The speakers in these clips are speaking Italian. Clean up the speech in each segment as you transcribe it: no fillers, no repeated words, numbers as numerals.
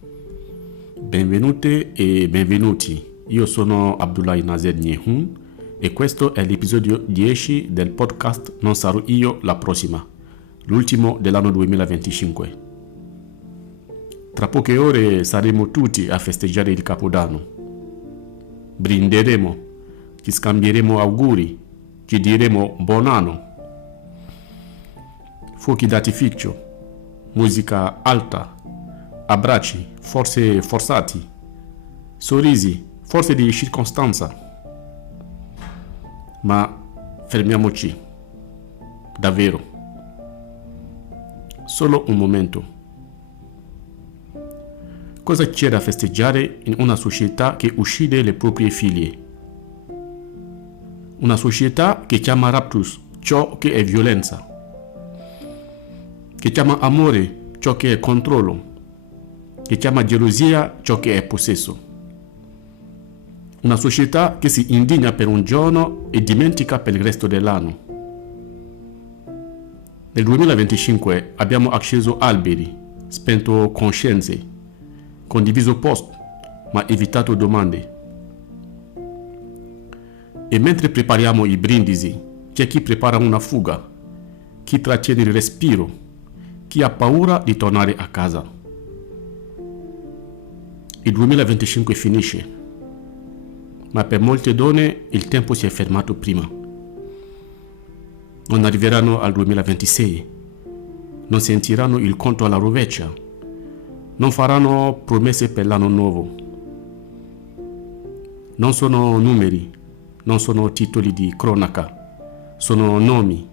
Benvenute e benvenuti, io sono Abdoulaye Nazer Nyehun e questo è l'episodio 10 del podcast Non sarò io la prossima, l'ultimo dell'anno 2025. Tra poche ore saremo tutti a festeggiare il Capodanno. Brinderemo, ci scambieremo auguri, ci diremo buon anno. Fuochi d'artificio, musica alta, abbracci, forse forzati, sorrisi, forse di circostanza. Ma fermiamoci, davvero, solo un momento. Cosa c'è da festeggiare in una società che uccide le proprie figlie? Una società che chiama raptus ciò che è violenza, che chiama amore ciò che è controllo, che chiama gelosia ciò che è possesso. Una società che si indigna per un giorno e dimentica per il resto dell'anno. Nel 2025 abbiamo acceso alberi, spento coscienze, condiviso post, ma evitato domande. E mentre prepariamo i brindisi, c'è chi prepara una fuga, chi trattiene il respiro, chi ha paura di tornare a casa. Il 2025 finisce, ma per molte donne il tempo si è fermato prima. Non arriveranno al 2026, non sentiranno il conto alla rovescia, non faranno promesse per l'anno nuovo. Non sono numeri, non sono titoli di cronaca, sono nomi,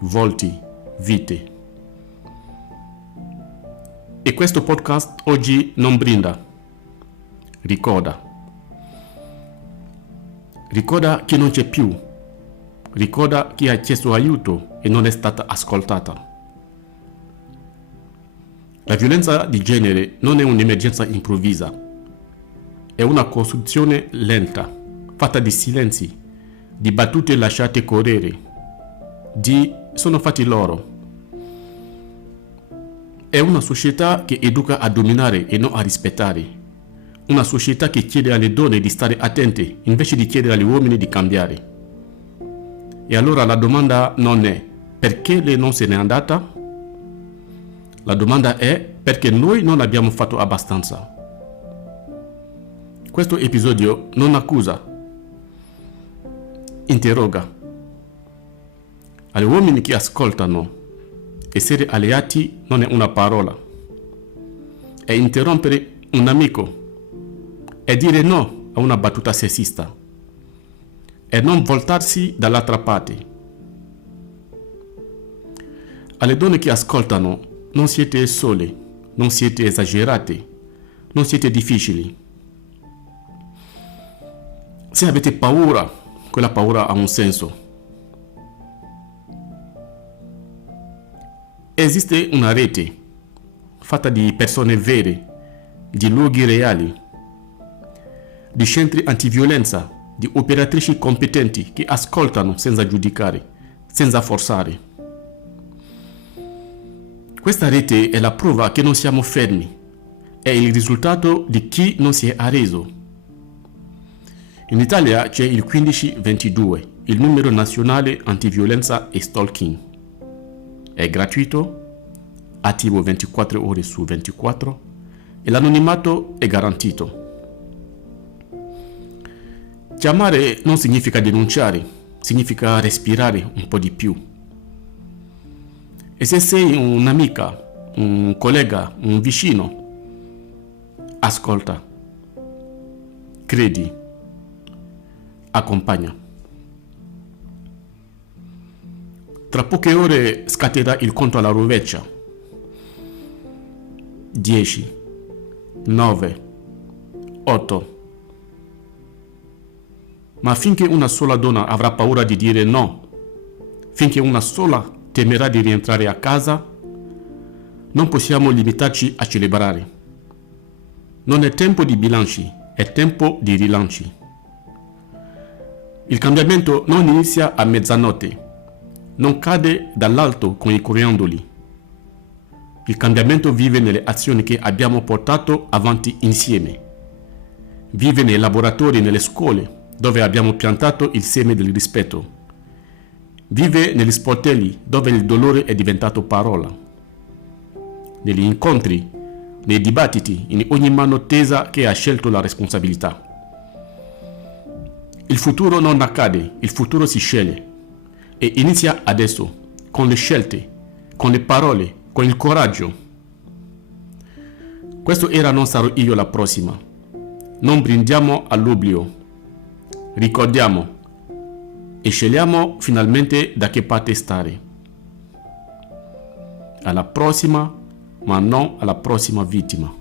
volti, vite. E questo podcast oggi non brinda. Ricorda chi non c'è più, ricorda chi ha chiesto aiuto e non è stata ascoltata. La violenza di genere non è un'emergenza improvvisa, è una costruzione lenta, fatta di silenzi, di battute lasciate correre, di sono fatti loro. È una società che educa a dominare e non a rispettare. Una società che chiede alle donne di stare attente invece di chiedere agli uomini di cambiare. E allora la domanda non è perché lei non se n'è andata? La domanda è perché noi non abbiamo fatto abbastanza. Questo episodio non accusa, interroga. Agli uomini che ascoltano, essere alleati non è una parola. È interrompere un amico. È dire no a una battuta sessista. È non voltarsi dall'altra parte. Alle donne che ascoltano, non siete sole, non siete esagerate, non siete difficili. Se avete paura, quella paura ha un senso. Esiste una rete fatta di persone vere, di luoghi reali, di centri antiviolenza, di operatrici competenti che ascoltano senza giudicare, senza forzare. Questa rete è la prova che non siamo fermi, è il risultato di chi non si è arreso. In Italia c'è il 1522, il numero nazionale antiviolenza e stalking. È gratuito, attivo 24 ore su 24 e l'anonimato è garantito. Chiamare non significa denunciare, significa respirare un po' di più. E se sei un'amica, un collega, un vicino, ascolta, credi, accompagna. Tra poche ore scatterà il conto alla rovescia. 10, 9, 8. Ma finché una sola donna avrà paura di dire no, finché una sola temerà di rientrare a casa, non possiamo limitarci a celebrare. Non è tempo di bilanci, è tempo di rilanci. Il cambiamento non inizia a mezzanotte, non cade dall'alto con i coriandoli. Il cambiamento vive nelle azioni che abbiamo portato avanti insieme. Vive nei laboratori e nelle scuole, dove abbiamo piantato il seme del rispetto. Vive negli sportelli, dove il dolore è diventato parola. Negli incontri, nei dibattiti, in ogni mano tesa che ha scelto la responsabilità. Il futuro non accade, il futuro si sceglie. E inizia adesso, con le scelte, con le parole, con il coraggio. Questo era Non sarò io la prossima. Non brindiamo all'oblio. Ricordiamo e scegliamo finalmente da che parte stare. Alla prossima, ma non alla prossima vittima.